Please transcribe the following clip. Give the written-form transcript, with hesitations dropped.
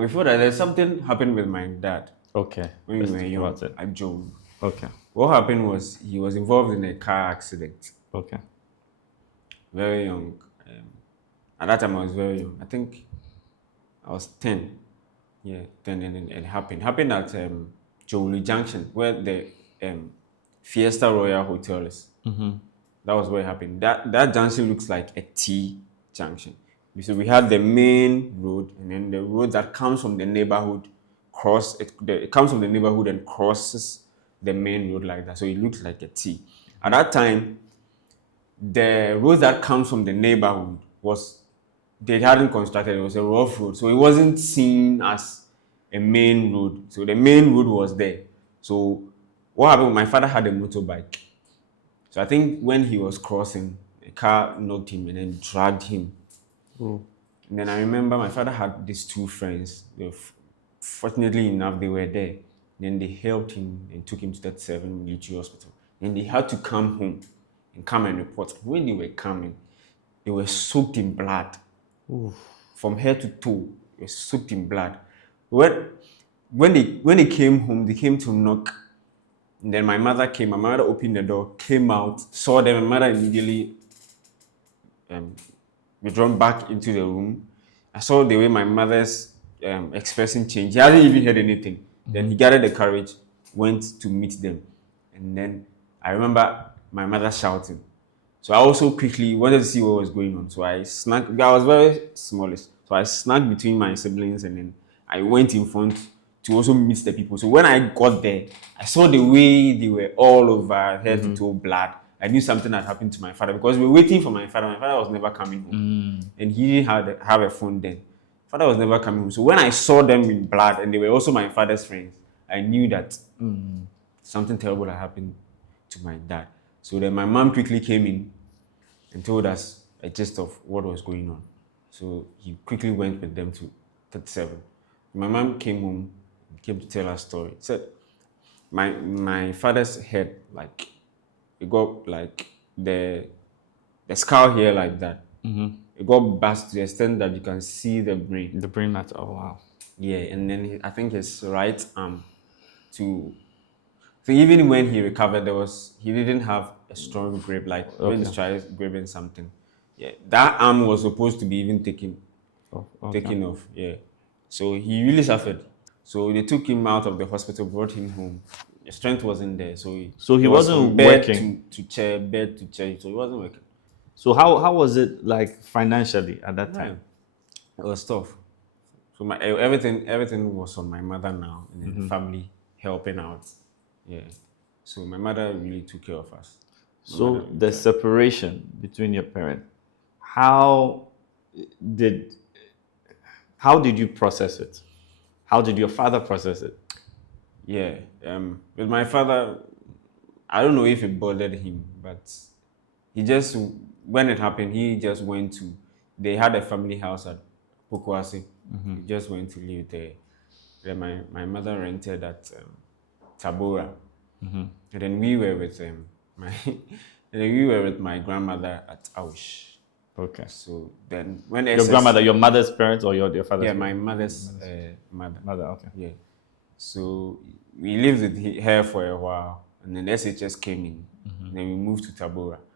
Before that, there's something happened with my dad Okay. when we Let's were talk young about it. at Joe. Okay. What happened was he was involved in a car accident, Okay. very young. At that time, I was very young. I think I was 10. Yeah, 10, and then it happened. Happened at Jowli Junction, where the um, Fiesta Royal Hotel is. That was where it happened. That junction looks like a T junction. So we had the main road, and then the road that comes from the neighborhood it comes from the neighborhood and crosses the main road like that. So it looks like a T. At that time, the road that comes from the neighborhood was they hadn't constructed. It was a rough road, so it wasn't seen as a main road. So the main road was there. So what happened? My father had a motorbike. So I think when he was crossing, a car knocked him and then dragged him. Oh. And then I remember my father had these two friends. Fortunately enough, they were there. Then they helped him and took him to that 7 military hospital. Then they had to come home and come and report. When they were coming, they were soaked in blood. From head to toe, they were soaked in blood. When they came home, they came to knock. And then my mother came. My mother opened the door, came out, saw them. My mother immediately withdrawn back into the room. I saw the way my mother's expressing changed. He hadn't even heard anything. Then he gathered the courage, went to meet them. And then I remember my mother shouting. So I also quickly wanted to see what was going on. So I snuck, I was very smallest. So I snuck between my siblings and then I went in front to also meet the people. So when I got there, I saw the way they were all over, head to toe blood. I knew something had happened to my father because we were waiting for my father. My father was never coming home. And he didn't have a phone then. Father was never coming home. So when I saw them in blood and they were also my father's friends, I knew that something terrible had happened to my dad. So then my mom quickly came in and told us a gist of what was going on. So he quickly went with them to 37. My mom came home, came to tell her story. Said my father's head, like it got like the skull here like that. It got burst to the extent that you can see the brain. The brain matter. Oh wow. Yeah, and then I think his right arm to. So even when he recovered, he didn't have a strong grip like when he tries gripping something. Yeah, that arm was supposed to be even Oh, okay. taken off. Yeah, so he really suffered. So they took him out of the hospital, brought him home. The strength wasn't there, so So he was wasn't from bed working. to chair, bed to chair. So he wasn't working. So how was it like financially at that Yeah, time? it was tough. So everything was on my mother now, and then the family helping out. Yeah. So my mother really took care of us. My mother So really the separation between your parents, how did how did you process it? How did your father process it? Yeah. With my father, I don't know if it bothered him, but he just when it happened, he just went to. They had a family house at Pokwasi. He just went to live there. Then my mother rented at Tabora, and then we were with my and then we were with my grandmother at Ausch. Okay. So then when Your grandmother, your mother's parents or your father's yeah, parents? my mother's mother. Mother, okay. Yeah. So we lived with her for a while, and then SHS came in. And then we moved to Tabora.